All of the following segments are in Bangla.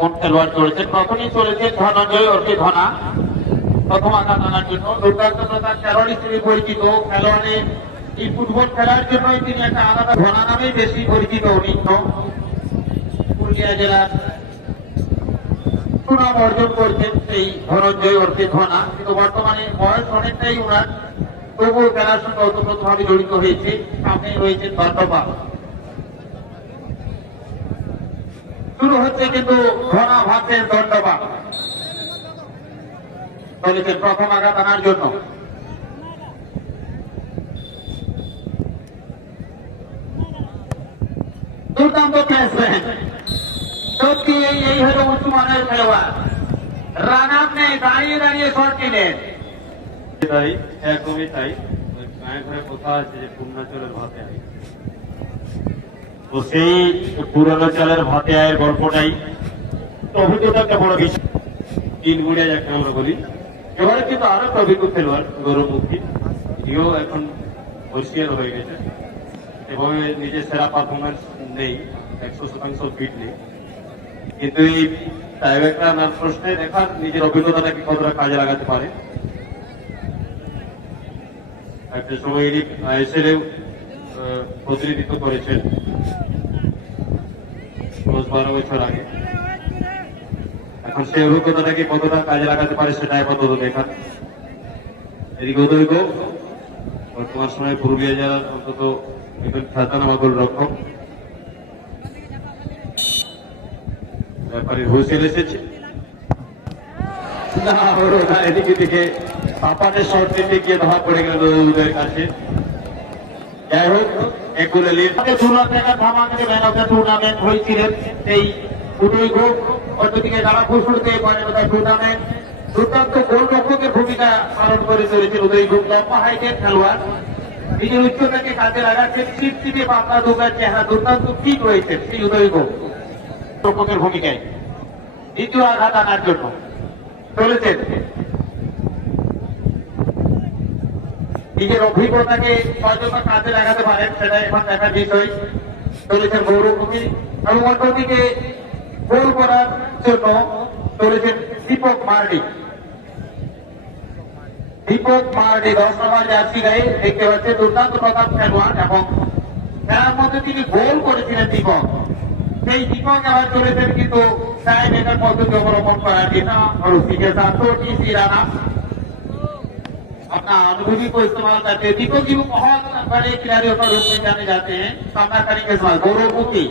কোন খেলোয়াড় চলেছেন? প্রথমেই চলেছেন ধনঞ্জয় ওরফে ধনা, প্রথম আঘাত আনার জন্য। দুর্দান্ত প্রধান খেলোয়াড় হিসেবে পরিচিত, খেলোয়াড়ের এই ফুটবল খেলার জন্যই তিনি একটা আলাদা ধনা নামেই বেশি পরিচিত। উনি পুরুলিয়া জেলার সুনাম অর্জন করছেন সেই ধনঞ্জয় ওরফে ধনা, কিন্তু বর্তমানে বয়স অনেকটাই ওনার, তবুও খেলার সঙ্গে ওতপ্রোতভাবে জড়িত হয়েছে। সামনে রয়েছেন দণ্ডপা। শুরু হচ্ছে কিন্তু ঘনা ভাবছেন দণ্ডপা, চলেছেন প্রথম আঘাত আনার জন্য। দুর্দান্ত প্লেসমেন্ট, সত্যি এই হলো উঁচু মানের খেলোয়াড়। রান আপ নেই, দাঁড়িয়ে দাঁড়িয়ে শট নিলেন। তাই একদমই তাই। গায়ে ঘরে কথা আছে যে পুরনো চালের ভাতে আয়, তো সেই পুরনো চালের ভাতে আয়ের গল্পটাই অভিজ্ঞতাকে বড় বেশি তিন গুণে যাকে আমরা বলি। এবারে কিন্তু আরো একটা অভিজ্ঞ খেলোয়াড় গৌরবমুখী, যদিও এখন বর্ষিয়ার হয়ে গেছে, এভাবে নিজের সেরা পারফরমেন্স নেই, 100% ফিট নেই, কিন্তু এই টাইব্রেকার না প্রশ্নে দেখার নিজের অভিজ্ঞতাটাকে কতটা কাজে লাগাতে পারে। একটা সময় ইনি আইএসএল-এও প্রতিনিধিত্ব করেছেন 10-12 বছর আগে। এখন সেই অভিজ্ঞতাটাকে কতটা কাজে লাগাতে পারে সেটা আপাতত দেখার। এদিকে উদয় গো বর্তমান সময়ে পুরুলিয়া জেলার অন্তত একজন খ্যাতনামা গোলরক্ষক, ব্যাপারে হুইসেল এসেছে না, এদিকে দিকে পাপানের শর্ট নিতে গিয়ে ধরা পড়ে গেল উদয়ের কাছে। যাই হোক, এক গোলে লিড। ধামাকে ম্যান অফ দ্য টুর্নামেন্ট হয়েছিলেন সেই উদয় ঘোষ, অন্যদিকে যারা ফুসুড়তে ম্যান অফ দ্য টুর্নামেন্ট। দুর্দান্ত গোলরক্ষকের ভূমিকা পালন করে চলেছেন উদয় ঘোষ, লম্বা হাইটের খেলোয়াড়, নিজের উচ্চতাকে কাজে লাগাচ্ছেন, চিপচিপে পাতলা দুর্গার চেহারা, দুর্দান্ত ফিট রয়েছে সেই উদয় ঘোষ রক্ষকের ভূমিকায়। দ্বিতীয় আঘাত আনার জন্য চলেছেন, নিজের অভিজ্ঞতাকে কতটা কাজে লাগাতে পারেন সেটা এখন দেখার বিষয়। চলেছেন গৌরবমুখী, এবং অন্যদিকে গোল করার জন্য চলেছেন দীপক মার্ডি। দীপক মার্ডি 10 নম্বর জার্সি গায়ে দেখতে পাচ্ছেন, দুর্দান্ত প্রতাপ খেলোয়াড়, এবং খেলার মধ্যে তিনি গোল করেছিলেন দীপক। সেই দীপক আবার চলেছেন কিন্তু টাইব্রেকার পদ্ধতি অবলম্বন করার জন্য। और उसी के साथ छोटी सी राना अपना अनुभूति को इस्तेमाल करते हैं। दीपक जी वो बहुत बड़े खिलाड़ियों का रूप में जाने जाते हैं, सामना करेंगे इस बार गौरवमुखी।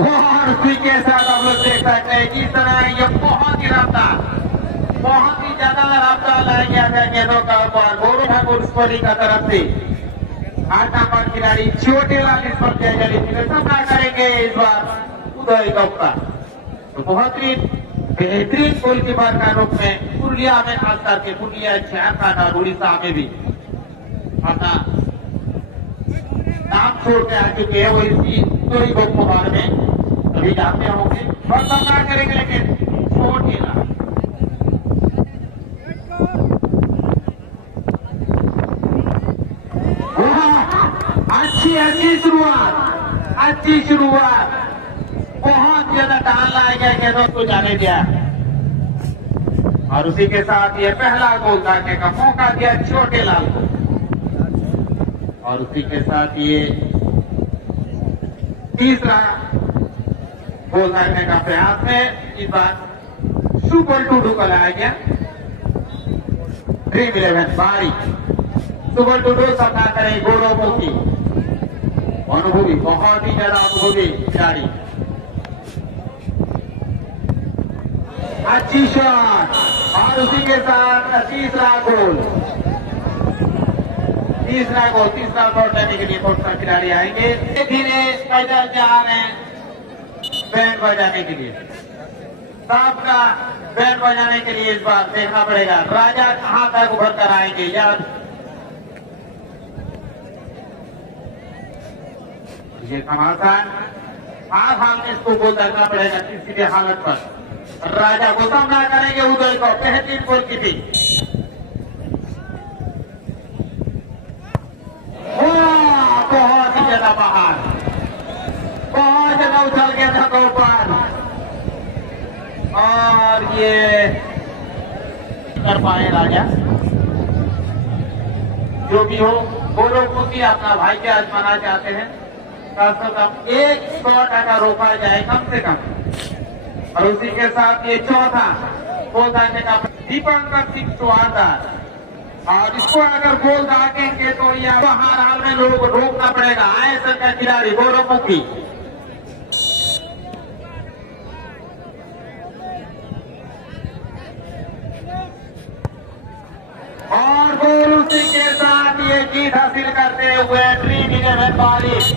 और उसी के साथ आप लोग देख सकते हैं किस तरह ये बहुत ही रफ्तार, बहुत ही ज्यादा रफ्तार लाया गया था गेंदों का ऊपर। गौरव ठाकुर स्कोरी का तरफ से 8 नंबर खिलाड़ी छोटेलाल इस पर सामना करेंगे इस बार उदय गुप्ता। तो बहुत ही बेहतरीन गोलकीपर का रूप में पुरुलिया में, खास करके पुरुलिया, झारखंड और उड़ीसा में भी अपना नाम छोड़ के आ चुके हैं। वो इसी उदय गुप्ता में अभी जाते होंगे और सामना करेंगे, लेकिन छोटेलाल अच्छी शुरुआत, बहुत ज्यादा टाल लाया गया गेंदों को जाने दिया, और उसी के साथ ये पहला गोल दागने का मौका दिया छोटेलाल को। और उसी के साथ ये तीसरा गोल दागने का प्रयास है। इस बार सुपर टूडू को लाया गया, ड्रीम 11 बारी सुपर टूडू सामना करें गौरवमुखी। अनुभवी, बहुत ही ज्यादा अनुभवी खिलाड़ी। अच्छी शॉट, और उसी के साथ तीसरा गोल। तीसरा गोल लेने के लिए कौन सा खिलाड़ी आएंगे? धीरे पैदल जा रहे हैं बैंड बजाने के लिए, सबका बैंड बजाने के लिए इस बार देखना पड़ेगा राजा कहां तक उभर कर आएंगे। यार ये घमासान हाथ में इसको गोल करना पड़ेगा किसी भी हालत पर। राजा को सामना करेंगे उदय को, बेहतरीन गोल की थी। ये कर पाए राजा। जो भी हो, गौरवमुखी अपना भाई के आजमाना चाहते हैं, कम से कम 100 टका रोका जाए कम से कम। और उसी के साथ ये चौथा गोल दागने का दीपंकर सिंह चौहानदार, और इसको अगर गोल दागेंगे तो ये हर हाल में लोग रोकना पड़ेगा। आयसन का खिलाड़ी गौरवमुखी, और गोल उसी के साथ ये जीत हासिल करते हुए ड्रीम 11 बारिश